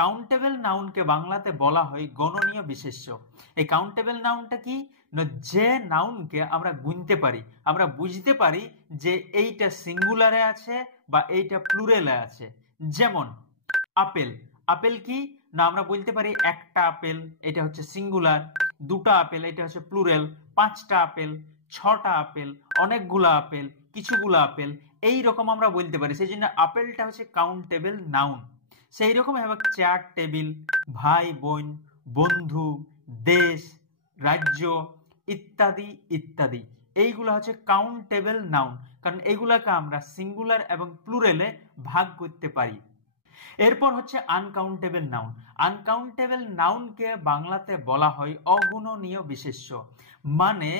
Countable নাউনকে বাংলাতে বলা হয় গণনীয় বিশেষ্য। এই কাউন্টেবল নাউনটা কি না, যে নাউনকে আমরা গুনতে পারি, আমরা বুঝতে পারি যে এইটা সিঙ্গুলারে আছে বা এইটা প্লুরালে আছে। যেমন আপেল, আপেল কি না আমরা বলতে পারি একটা আপেল এটা হচ্ছে সিঙ্গুলার, দুটা আপেল এটা হচ্ছে প্লুরাল, পাঁচটা আপেল, ছটা আপেল, অনেকগুলো আপেল, কিছুগুলো আপেল, এই রকম আমরা বলতে পারি। সেই জন্য আপেলটা হচ্ছে কাউন্টেবল নাউন। সেই রকম হবে চেয়ার, টেবিল, ভাই বোন, বন্ধু, দেশ, রাজ্য ইত্যাদি ইত্যাদি, এইগুলো হচ্ছে কাউন্টেবল নাউন, কারণ এইগুলাকে আমরা সিঙ্গুলার এবং প্লুরালে ভাগ করতে পারি। এরপর হচ্ছে আনকাউন্টেবল নাউন। আনকাউন্টেবল নাউনকে বাংলাতে বলা হয় অগুণনীয় বিশেষ্য। মানে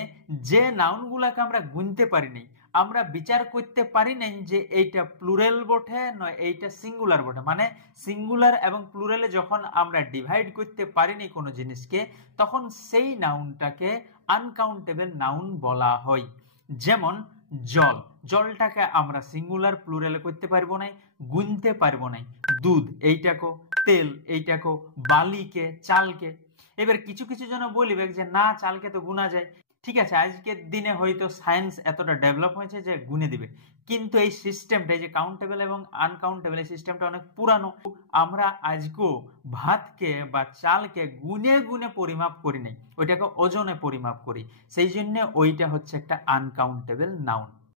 যে নাউনগুলাকে আমরা গুনতে পারিনি, আমরা বিচার করতে পারি নাই যে এইটা প্লুরাল বটে নয় এইটা সিঙ্গুলার বটে। মানে সিঙ্গুলার এবং প্লুরালে যখন আমরা ডিভাইড করতে পারিনি কোনো জিনিসকে, তখন সেই নাউনটাকে আনকাউন্টেবল নাউন বলা হয়। যেমন জল, জলটাকে আমরা সিঙ্গুলার প্লুরালে করতে পারবো না, গুনতে পারবো না। দুধ এইটাকে, তেল এইটাকে, বালিকে, চালকে। এবার কিছু কিছু জন বলবে যে না চালকে তো গুনা যায়। ঠিক আছে, আজকের দিনে হয়তো সায়েন্স এতটা ডেভেলপ হয়েছে যে গুনে দিবে, কিন্তু এই সিস্টেমটা, এই যে কাউন্টেবল এবং আনকাউন্টেবল, এই সিস্টেমটা অনেক পুরানো। আমরা আজকেও ভাতকে বা চালকে গুনে গুনে পরিমাপ করি নাই, ওইটাকে ওজনে পরিমাপ করি। সেই জন্য ওইটা হচ্ছে একটা আনকাউন্টেবল নাউন।